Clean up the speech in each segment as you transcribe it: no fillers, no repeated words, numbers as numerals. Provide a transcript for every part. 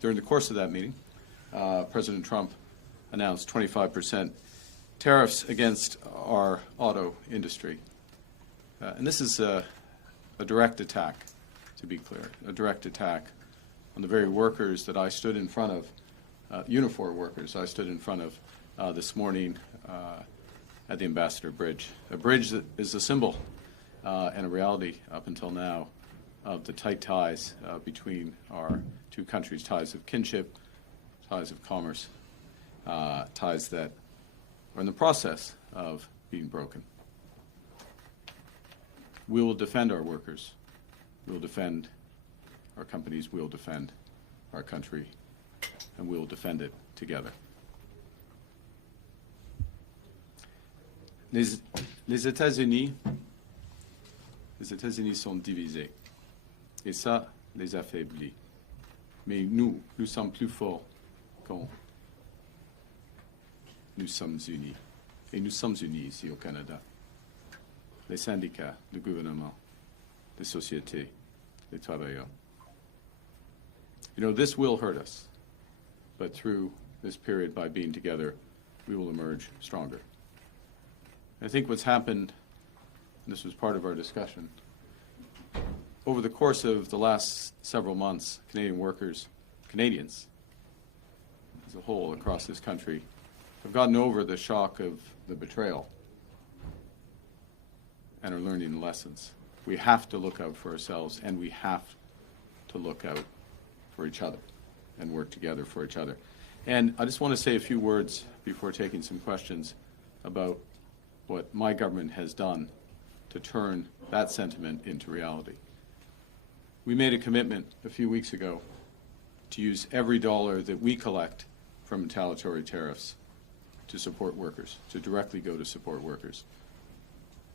During the course of that meeting, President Trump announced 25% tariffs against our auto industry. And this is a direct attack, to be clear, a direct attack on the very workers that I stood in front of, uniform workers I stood in front of this morning at the Ambassador Bridge, a bridge that is a symbol and a reality up until now of the tight ties between our two countries, ties of kinship, ties of commerce, ties that are in the process of being broken. We will defend our workers. We will defend our companies. We will defend our country. And we will defend it together. Les États-Unis sont divisés. Et ça les affaiblit. Mais nous sommes plus forts quand nous sommes unis. Et nous sommes unis ici au Canada. Les syndicats, le gouvernement, les sociétés, les travailleurs. You know, this will hurt us, but through this period, by being together, we will emerge stronger. I think what's happened, and this was part of our discussion, over the course of the last several months, Canadian workers, Canadians as a whole across this country, have gotten over the shock of the betrayal and are learning the lessons. We have to look out for ourselves, and we have to look out for each other and work together for each other. And I just want to say a few words before taking some questions about what my government has done to turn that sentiment into reality. We made a commitment a few weeks ago to use every dollar that we collect from retaliatory tariffs to support workers, to directly go to support workers.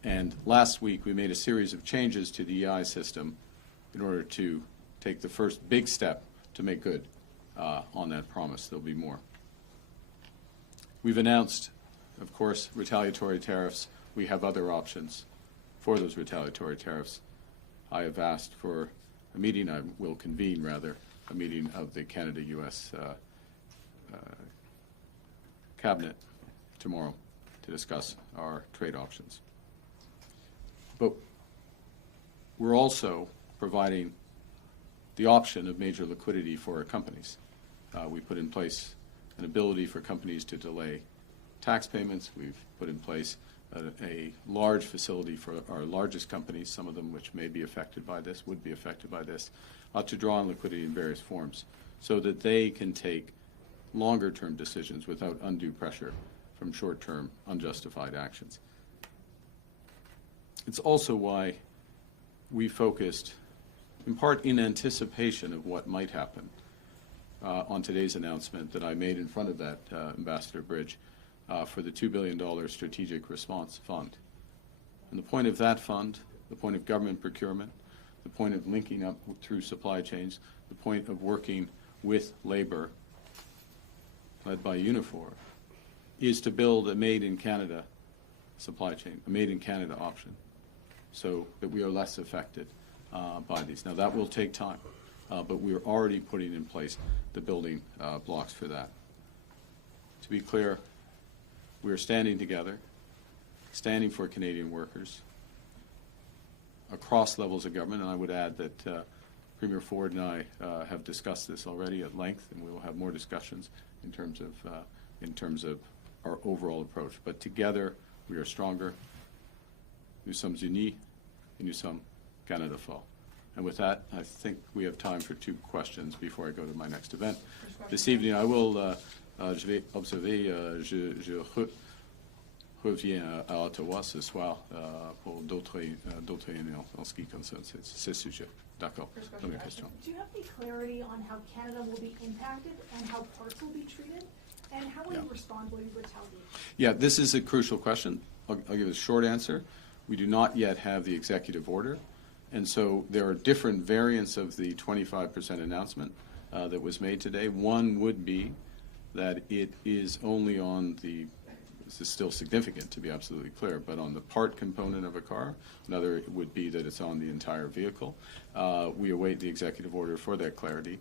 And last week, we made a series of changes to the EI system in order to take the first big step to make good on that promise. There'll be more. We've announced, of course, retaliatory tariffs. We have other options for those retaliatory tariffs. I have asked for a meeting, I will convene, rather, a meeting of the Canada-U.S. Cabinet tomorrow to discuss our trade options. But we're also providing the option of major liquidity for our companies. We put in place an ability for companies to delay tax payments. We've put in place a large facility for our largest companies, some of them which may be affected by this, would be affected by this, to draw on liquidity in various forms so that they can take longer-term decisions without undue pressure from short-term unjustified actions. It's also why we focused, in part in anticipation of what might happen, on today's announcement that I made in front of that Ambassador Bridge for the $2 billion Strategic Response Fund. And the point of that fund, the point of government procurement, the point of linking up through supply chains, the point of working with labor, led by Unifor, is to build a made-in-Canada supply chain, a made-in-Canada option, so that we are less affected by these. Now, that will take time, but we are already putting in place the building blocks for that. To be clear, we are standing together, standing for Canadian workers across levels of government, and I would add that Premier Ford and I have discussed this already at length, and we will have more discussions in terms of our overall approach. But together, we are stronger. Nous sommes unis, et nous sommes Canada fort. And with that, I think we have time for two questions before I go to my next event. This evening, I will, je vais observer, je reviens à Ottawa ce soir pour d'autres réunions en ce qui concerne ce sujet. D'accord. Première question. Do you have any clarity on how Canada will be impacted and how parts will be treated? And how will you respond? Will you retaliate? Yeah, this is a crucial question. I'll give a short answer. We do not yet have the executive order. And so there are different variants of the 25% announcement that was made today. One would be that it is only on the, this is still significant to be absolutely clear, but on the part component of a car. Another would be that it's on the entire vehicle. We await the executive order for that clarity.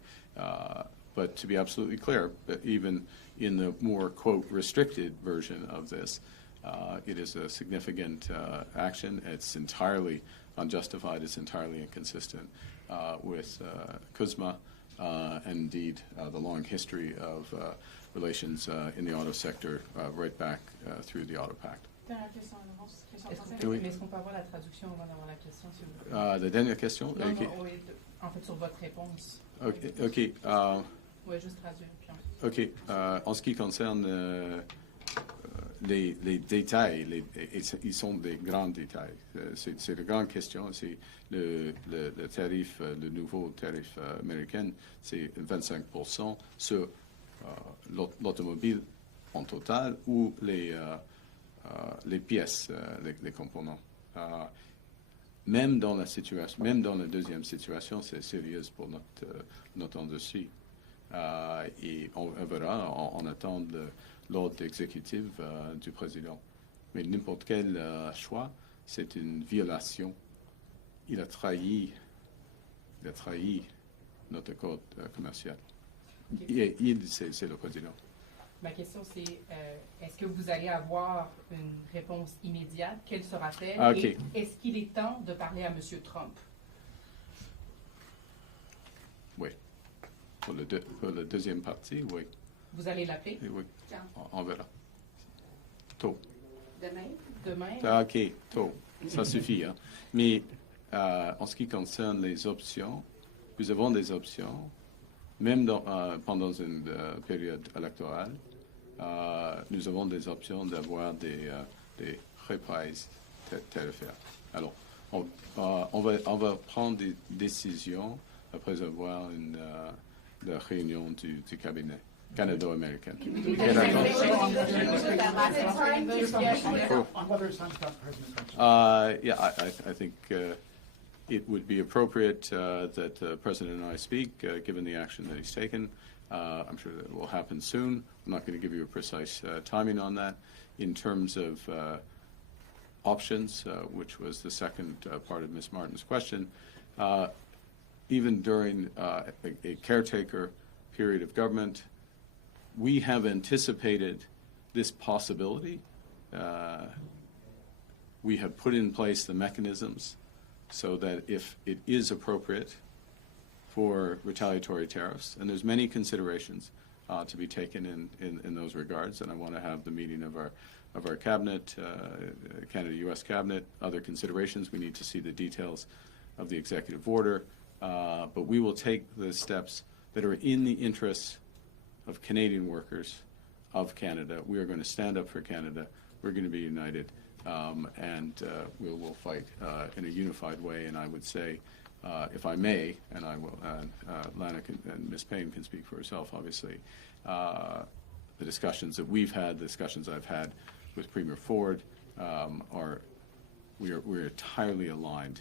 But to be absolutely clear, that even in the more, quote, restricted version of this, it is a significant action. It's entirely unjustified. It's entirely inconsistent with CUSMA and indeed the long history of relations in the auto sector right back through the Auto Pact. Dernière question, question Est-ce française. qu'on Oui. peut, est-ce qu'on peut avoir la traduction avant d'avoir la question, s'il vous plaît? La dernière question? Non, Ok. non, oui, en fait, sur votre réponse. Ok. Oui, juste traduire. Puis En ce qui concerne les détails, ils sont des grands détails. C'est de grandes questions. C'est le tarif, le nouveau tarif américain, c'est 25% sur l'automobile en total ou les pièces, les components. Même dans la situation, même dans la deuxième situation, c'est sérieux pour notre industrie. Et on verra, on attend l'ordre exécutif du président. Mais n'importe quel choix, c'est une violation. Il a trahi notre code commercial. Okay. C'est le président. ma question, c'est est-ce que vous allez avoir une réponse immédiate? Quelle sera-t-elle? Okay. Et est-ce qu'il est temps de parler à M. Trump? Oui. Pour la deuxième partie, oui. Vous allez l'appeler? Oui. Quand? On verra. Tôt. Demain? Demain? OK, tôt. Ça suffit. Hein. Mais en ce qui concerne les options, nous avons des options, même pendant une période électorale, nous avons des options d'avoir des reprises tarifaires. Alors, on va prendre des décisions après avoir la réunion du cabinet canado-américain. Yeah, I think it would be appropriate that the President and I speak, given the action that he's taken. I'm sure that will happen soon. I'm not going to give you a precise timing on that. In terms of options, which was the second part of Ms. Martin's question, even during a caretaker period of government, we have anticipated this possibility. We have put in place the mechanisms so that if it is appropriate for retaliatory tariffs, and there's many considerations to be taken in those regards, and I want to have the meeting of our cabinet, Canada-U.S. cabinet, other considerations. We need to see the details of the executive order, but we will take the steps that are in the interests of Canadian workers, of Canada. We are going to stand up for Canada. We're going to be united, and we will fight in a unified way. And I would say, if I may, and I will, Lana and Ms. Payne can speak for herself, obviously, the discussions that we've had, the discussions I've had with Premier Ford, we're entirely aligned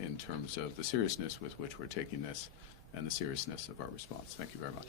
in terms of the seriousness with which we're taking this and the seriousness of our response. Thank you very much.